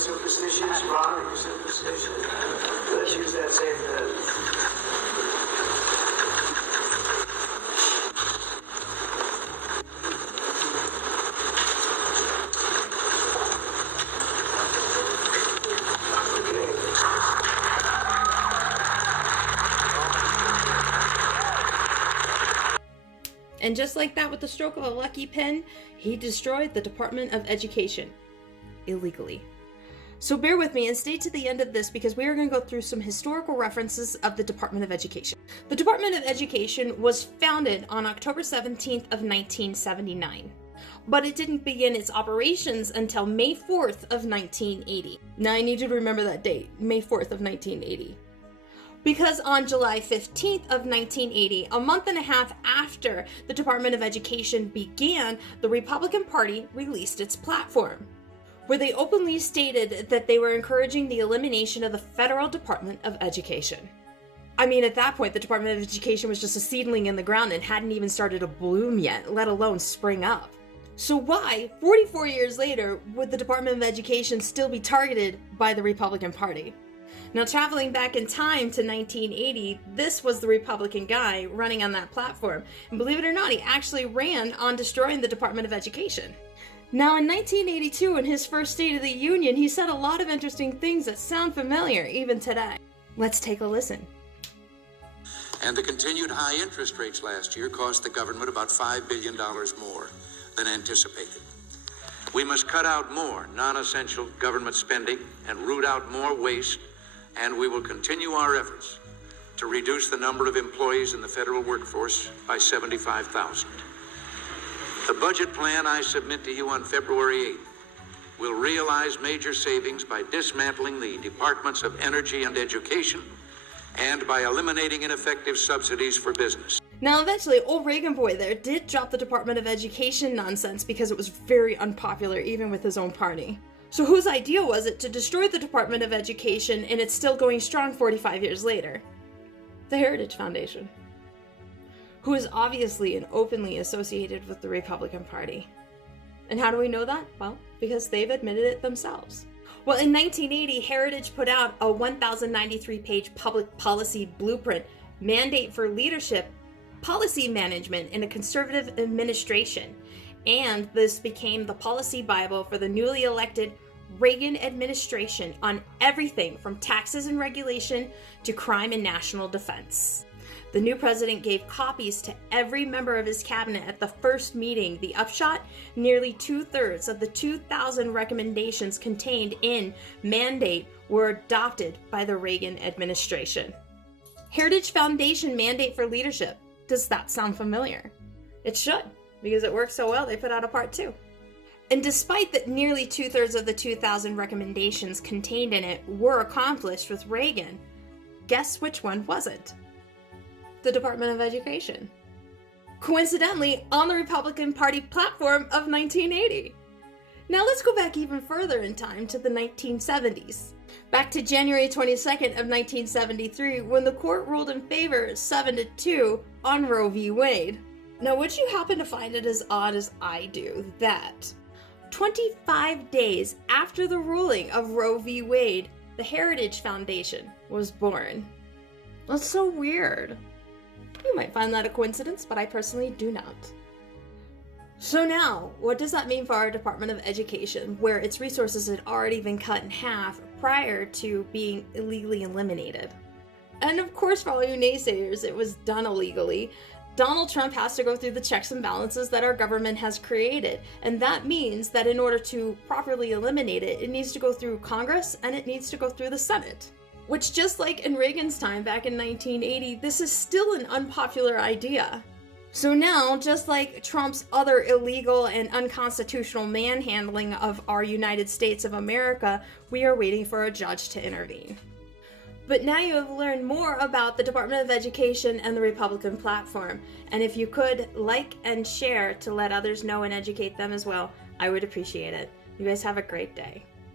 superstitions, wrong or superstition. Let's use that same And just like that, with the stroke of a lucky pen, he destroyed the Department of Education. Illegally. So bear with me and stay to the end of this because we are going to go through some historical references of the Department of Education. The Department of Education was founded on October 17th of 1979. But it didn't begin its operations until May 4th of 1980. Now I need you to remember that date, May 4th of 1980. Because on July 15th of 1980, a month and a half after the Department of Education began, the Republican Party released its platform, where they openly stated that they were encouraging the elimination of the Federal Department of Education. I mean, at that point, the Department of Education was just a seedling in the ground and hadn't even started to bloom yet, let alone spring up. So why, 44 years later, would the Department of Education still be targeted by the Republican Party? Now, traveling back in time to 1980, this was the Republican guy running on that platform. And believe it or not, he actually ran on destroying the Department of Education. Now, in 1982, in his first State of the Union, he said a lot of interesting things that sound familiar even today. Let's take a listen. And the continued high interest rates last year cost the government about $5 billion more than anticipated. We must cut out more non-essential government spending and root out more waste, and we will continue our efforts to reduce the number of employees in the federal workforce by 75,000. The budget plan I submit to you on February 8th will realize major savings by dismantling the Departments of Energy and Education and by eliminating ineffective subsidies for business. Now, eventually, old Reagan boy there did drop the Department of Education nonsense because it was very unpopular, even with his own party. So whose idea was it to destroy the Department of Education, and it's still going strong 45 years later? The Heritage Foundation, who is obviously and openly associated with the Republican Party. And how do we know that? Well, because they've admitted it themselves. Well, in 1980, Heritage put out a 1,093-page public policy blueprint, Mandate for Leadership, Policy Management in a Conservative Administration. And this became the policy Bible for the newly elected Reagan administration on everything from taxes and regulation to crime and national defense. The new president gave copies to every member of his cabinet at the first meeting. The upshot? Nearly 2/3 of the 2,000 recommendations contained in Mandate were adopted by the Reagan administration. Heritage Foundation Mandate for Leadership. Does that sound familiar? It should, because it worked so well they put out a part 2. And despite that nearly 2/3 of the 2,000 recommendations contained in it were accomplished with Reagan, guess which one wasn't? The Department of Education. Coincidentally, on the Republican Party platform of 1980. Now let's go back even further in time to the 1970s. Back to January 22nd of 1973, when the court ruled in favor 7-2 on Roe v. Wade. Now, would you happen to find it as odd as I do that 25 days after the ruling of Roe v. Wade, the Heritage Foundation was born? That's so weird. You might find that a coincidence, but I personally do not. So now, what does that mean for our Department of Education, where its resources had already been cut in half prior to being illegally eliminated? And of course, for all you naysayers, it was done illegally. Donald Trump has to go through the checks and balances that our government has created. And that means that in order to properly eliminate it, it needs to go through Congress and it needs to go through the Senate. Which, just like in Reagan's time back in 1980, this is still an unpopular idea. So now, just like Trump's other illegal and unconstitutional manhandling of our United States of America, we are waiting for a judge to intervene. But now you have learned more about the Department of Education and the Republican platform. And if you could like and share to let others know and educate them as well, I would appreciate it. You guys have a great day.